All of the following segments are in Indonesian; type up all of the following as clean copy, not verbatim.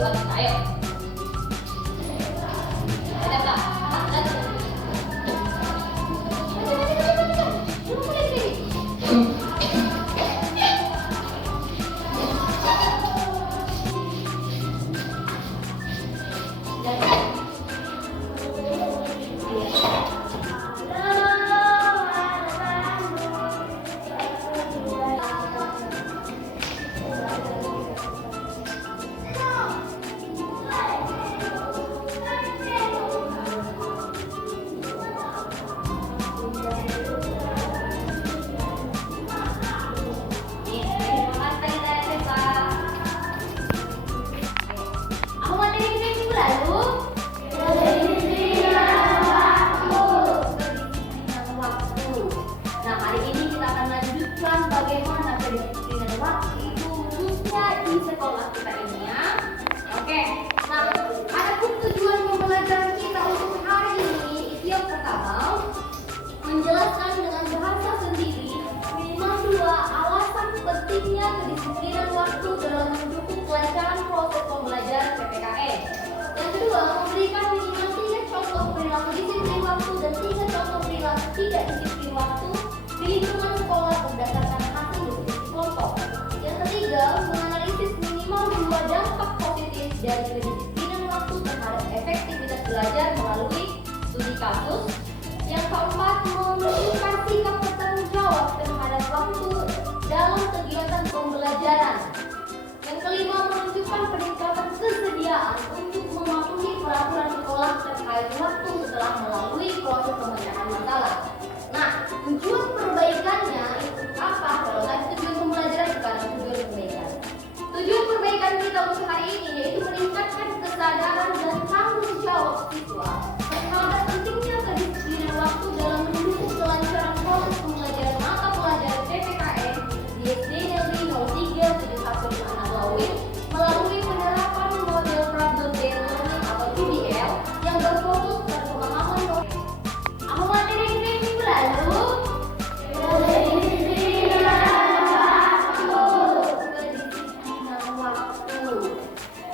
video kita. Ayo. Ada nggak? Bagaimana kedisiplinan waktu itu khususnya di sekolah kita ini ya. Oke, nah adapun tujuan pembelajaran kita untuk hari ini itu yang pertama menjelaskan dengan bahasa sendiri minimal 2 alasan pentingnya kedisiplinan waktu dalam mendukung kelancaran proses pembelajaran PPKN. Yang kedua, memberikan minimal 3 contoh perilaku disiplin waktu dan 3 contoh perilaku tidak disiplin waktu di lingkungan sekolah berdasarkan hasil diskusi kelompok. Yang ketiga, menganalisis minimal 2 dampak positif dari kedisiplinan waktu terhadap efektivitas belajar melalui studi kasus. Yang keempat, menunjukkan sikap bertanggung jawab terhadap waktu dalam kegiatan pembelajaran. Yang kelima, menunjukkan peningkatan kesediaan untuk mematuhi peraturan sekolah terkait waktu setelah melalui proses pemecahan masalah. Nah, tujuan perbaikannya itu apa? Kalau tadi tujuan pembelajaran bukan tujuan perbaikan. Tujuan perbaikan kita untuk hari ini yaitu meningkatkan kesadaran dan tanggung jawab siswa terhadap pentingnya kedisiplinan waktu dalam mendukung kelancaran proses pembelajaran mata pelajaran PPKN di SD Negeri 037156 Lawin melalui penerapan model problem based learning atau PBL yang berfokus pada pemahaman apa materi minggu lalu.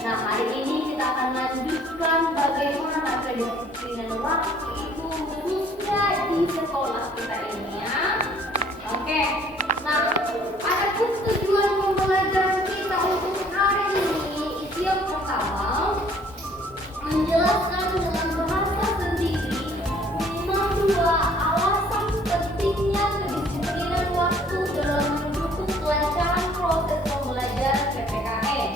Nah, hari ini kita akan lanjutkan bagaimana kedisiplinan waktu itu khususnya di sekolah kita ini ya. Oke, nah adapun tujuan pembelajaran kita untuk hari ini itu yang pertama menjelaskan dengan bahasa sendiri minimal 2 alasan pentingnya kedisiplinan waktu dalam mendukung kelancaran proses pembelajaran PPKN.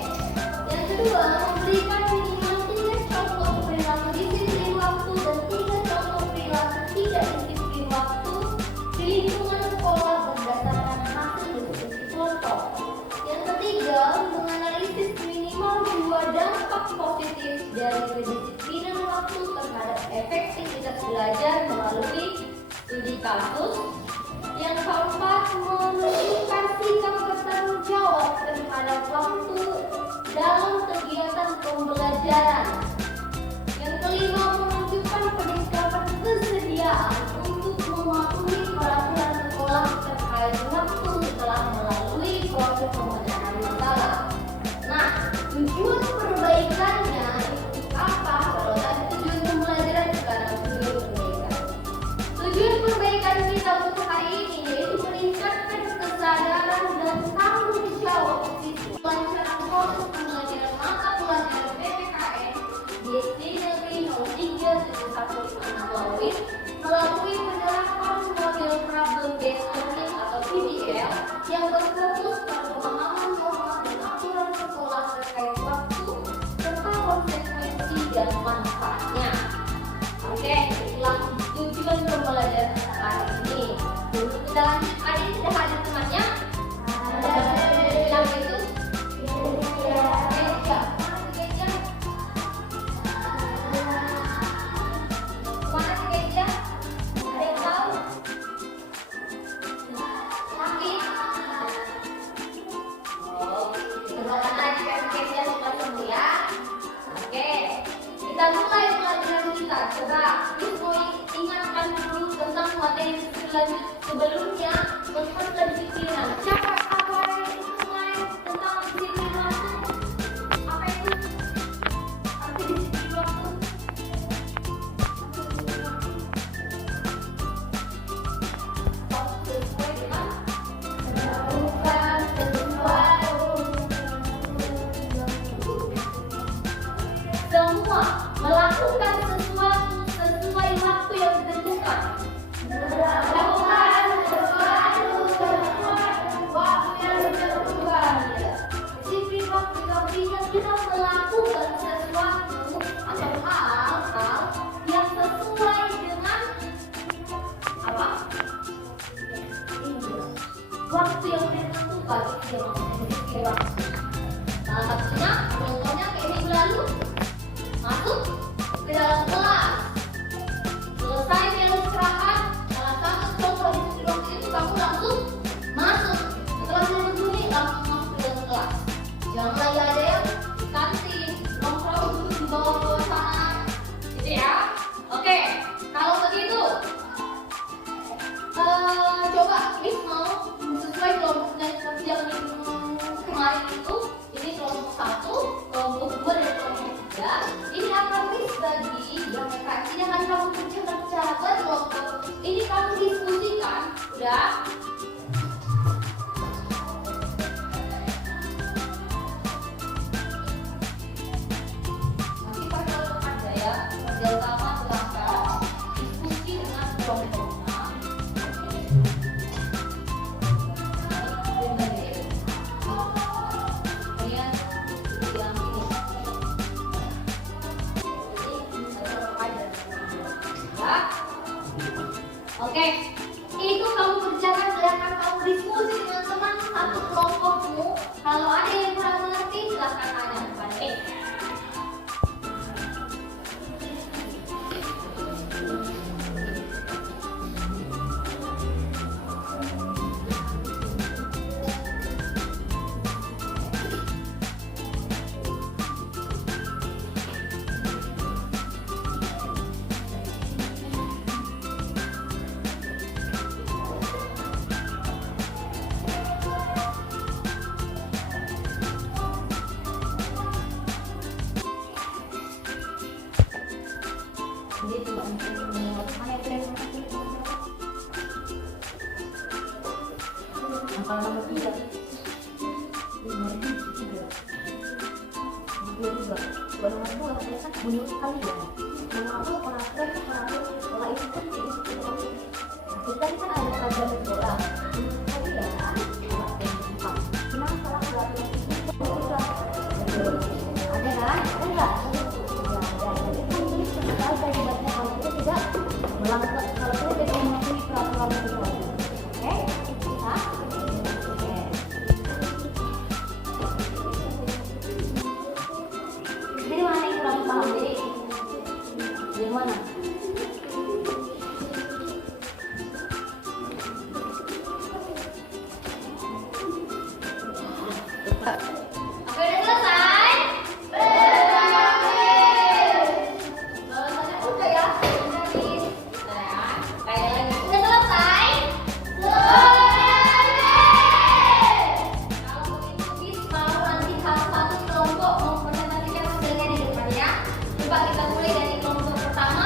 Yang kedua, memberikan minimal 3 contoh perilaku disiplin waktu dan 3 contoh perilaku tidak disiplin waktu di lingkungan sekolah berdasarkan hasil diskusi kelompok. Yang ketiga, menganalisis minimal 2 dampak positif dari kedisiplinan waktu terhadap efektivitas belajar melalui studi kasus. Yang keempat, menunjukkan sikap bertanggung jawab terhadap waktu dalam kegiatan pembelajaran. Yang kelima, menunjukkan peningkatan kesediaan untuk mematuhi peraturan sekolah terkait waktu setelah melalui proses pemecahan masalah. Nah, tujuan perbaikannya itu apa? Kalau tadi tujuan pembelajaran, sekarang tujuan perbaikan. Tujuan perbaikan kita untuk hari ini yaitu meningkatkan kesadaran dan tanggung jawab siswa kelancaran proses pembelajaran mata pelajaran PPKN di SD Negeri 037156 Lawin melalui penerapan model problem based learning atau PBL yang berfokus pada pemahaman norma dan aturan sekolah terkait waktu serta konsekuensi dan manfaatnya. Oke, itulah tujuan pembelajaran hari ini. Dulu kita lanjut, hari ini sudah hadir temannya. Yang itu kita mulai pelajaran kita. Coba mau ingatkan dulu tentang materi sebelumnya tentang kedisiplinan. Siapa apa yang itu kemarin tentang disiplin waktu? Apa itu? semua melakukan sesuatu sesuai waktu yang ditentukan. Melakukan sesuatu sesuai waktu yang ditentukan. Disiplin waktu itu artinya kita melakukan sesuatu atau hal-hal yang sesuai dengan apa? Waktu yang ditentukan. Itu yang maksudnya disiplin waktu. Salah satunya, contohnya kayak minggu lalu, masuk ke dalam kelas, selesai melu istirahat, salah satu contoh disiplin waktu itu kamu langsung masuk. Setelah melu bunyi langsung masuk ke dalam kelas. Jangan lagi ada yang di kantin, nongkrong duduk di bawah sana, gitu ya. Oke, kalau begitu, coba Miss mau sesuai kelompok yang kemarin itu. Ini kelompok 1, kelompok 2, dan kelompok 3. Ini akan Miss bagi yang mereka ini akan kamu kerjakan secara berkelompok. Ini kamu diskusikan, udah? Nanti pas kelompok aja ya. Kerja sama silahkan diskusi dengan kelompoknya. Oke, itu kamu kerjakan, silahkan kamu diskusi dengan teman satu kelompokmu. Kalau ada yang kurang mengerti, silahkan tanya kepada Miss. Kalau nomor 3 nomor 2 kan bunyi kali ya. Nomor aku orang tua sekolah itu kan kita kan ada pelajaran sekolah. Tapi ya cuma salah satu itu ada kan? Enggak. Jadi kan ini sekali akibatnya kalau kita tidak melanggar, kalau kita tidak mematuhi peraturan sekolah. Oke? Bisa? Jadi mana yang kurang paham? Jadi mana? Oke, udah selesai? Udah ya? Udah nih. Kayak lagi. Udah selesai? Kalau begitu Miss mau nanti satu kelompok mempresentasikan hasilnya di depan ya. Coba kita mulai dari kelompok pertama.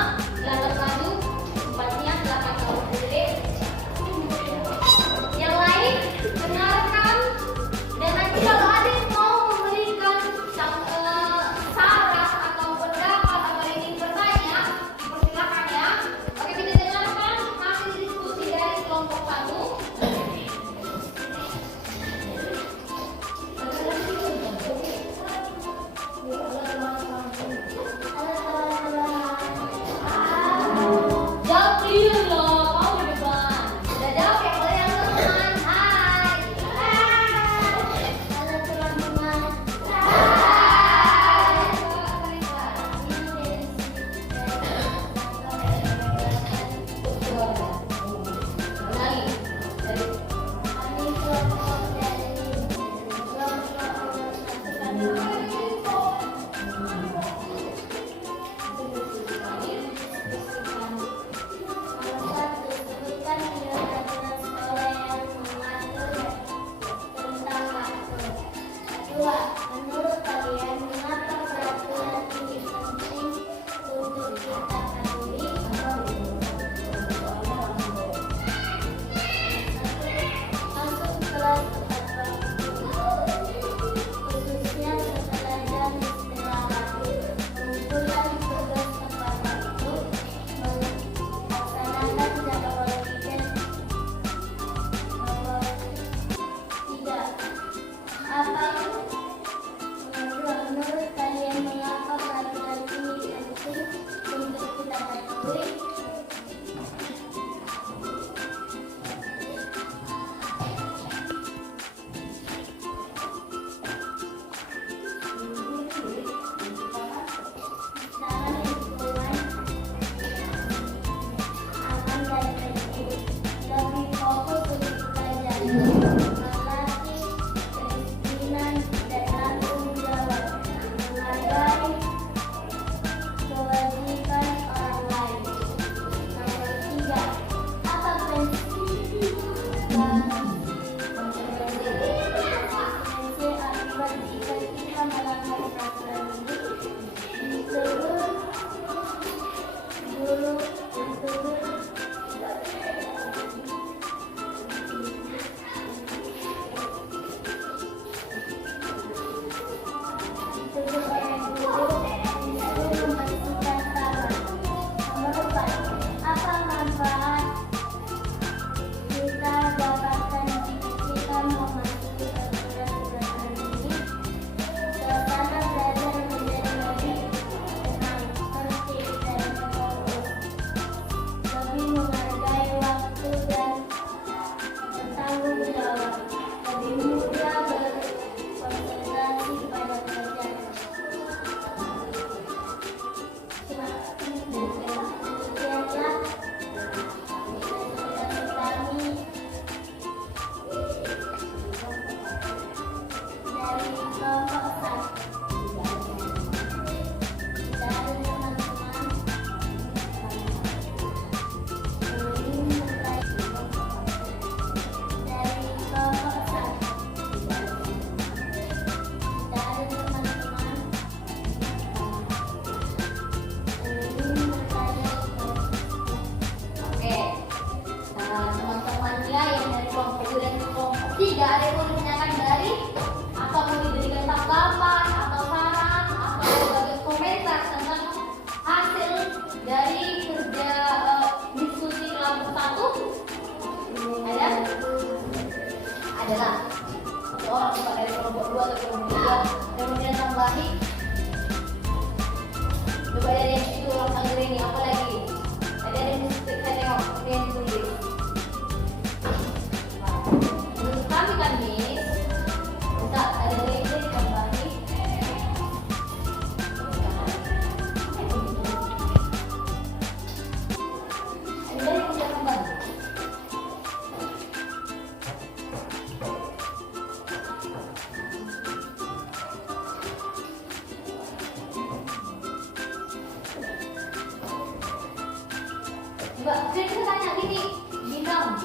Coba kita tanya gini, Ginam,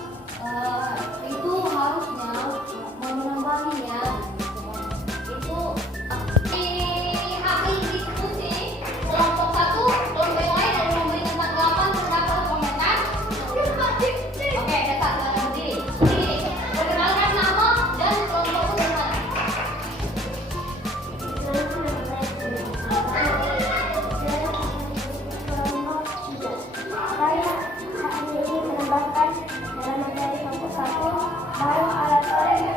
itu harusnya mau menambahinya itu di hari diskusi kelompok satu, kelompok yang lain ada memberikan tanggapan terhadap komentar. Oke, dasar kalian berdiri. Perkenalkan nama dan kelompokku dari mana? Saya hari ini menambahkan dalam materi kelompok 1 bahwa alat yang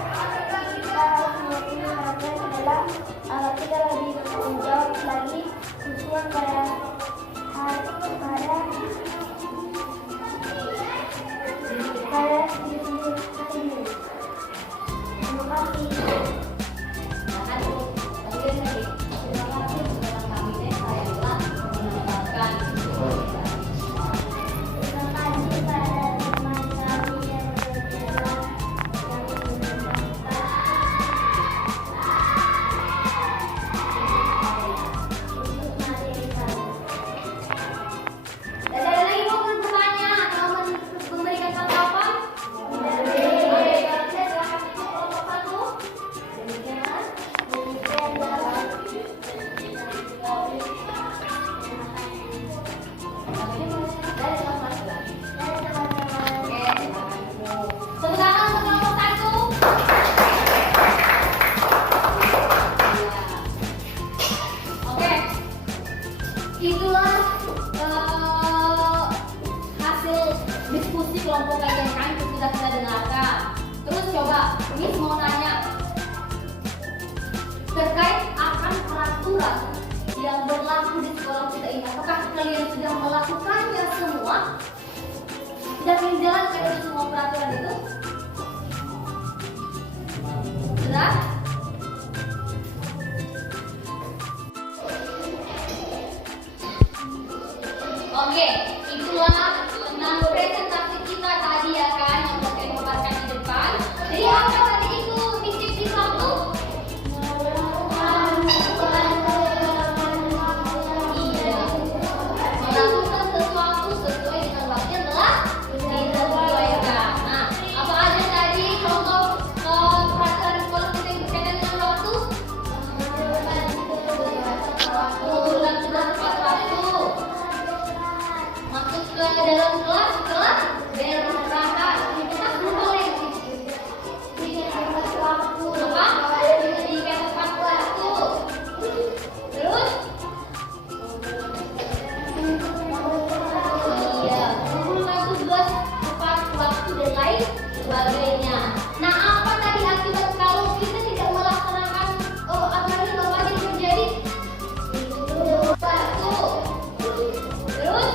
kita harus mengerti adalah alat kita lebih menjawab lagi khususnya pada sini. Terima kasih. Terima kasih kepada kami saya telah menambahkan. Terima kasih pada teman kami yang berkenan yang menambahkan untuk materi kami. Ada lagi mau bertanya atau memberikan tanggapan? Oke, kalau tidak silakan untuk kelompok satu. Demikian. Dari kelompok satu. Oke, tepuk tangan untuk kelompok satu. Iya. Oke, itulah hasil diskusi kelompok kajian kami sudah kita dengarkan. Terus coba, Miss mau nanya terkait akan peraturan yang berlaku di sekolah kita ini. Apakah kalian sudah melakukannya semua? Sudah menjalankan itu semua peraturan itu? Sudah? Oke, itulah tentang presentasi kita tadi ya kan yang sudah saya paparkan di depan. Jadi apa tadi itu misi di satu? Iya, melakukan sesuatu sesuai dengan waktu yang telah disesuaikan. Nah, apa aja tadi contoh peraturan sekolah kita yang berkaitan dengan waktu? Pulang sudah tepat waktu. Masuk ke dalam kelas setelah beristirahat. Kita belum boleh apa? Jika tepat waktu. Terus? Iya, mengumpulkan tugas tepat waktu dan lain sebagainya. Nah, apa tadi akibat kalau kita tidak melaksanakan aturan yang bapak yang terjadi? Waktu. Terus?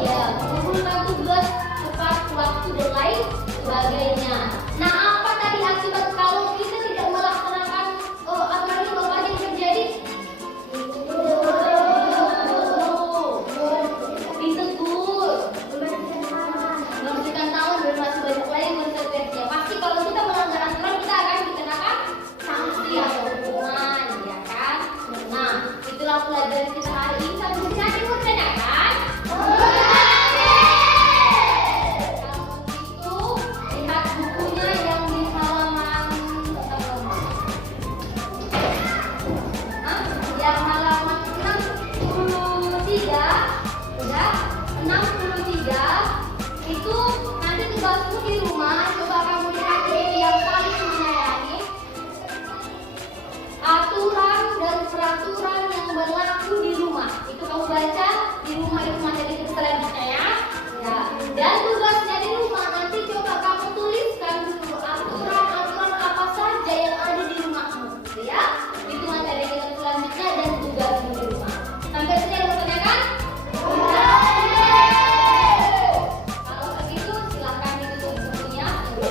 Iya, mengumpulkan tugas tepat waktu dan lain sebagainya. Nah, apa tadi akibat kalau kita tidak melaksanakan aturan yang bapak yang terjadi? Ditegur, membersihkan tangan dan masih banyak lain konsekuensinya. Pasti kalau kita melanggar aturan kita akan dikenakan sanksi atau hukuman, ya kan? Nah, itulah pelajaran kita hari ini. Sampai di sini mau ditanyakan? Kalau begitu, lihat bukunya yang di halaman yang halaman 63. Udah 63 itu nanti tugasmu di rumah. Coba kamu lihat ini yang paling menyayangi aturan dan peraturan yang berlaku di rumah. Itu kamu baca di rumah itu materi kita selanjutnya ya. Dan tugasnya di rumah nanti coba kamu tuliskan dulu aturan-aturan apa saja yang ada di rumahmu, gitu ya. Itu materi kita selanjutnya dan tugasmu di rumah. Sampai sini ada pertanyaan? Kalau begitu silakan ditutup bukunya. Oke.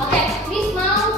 Oke, Miss mau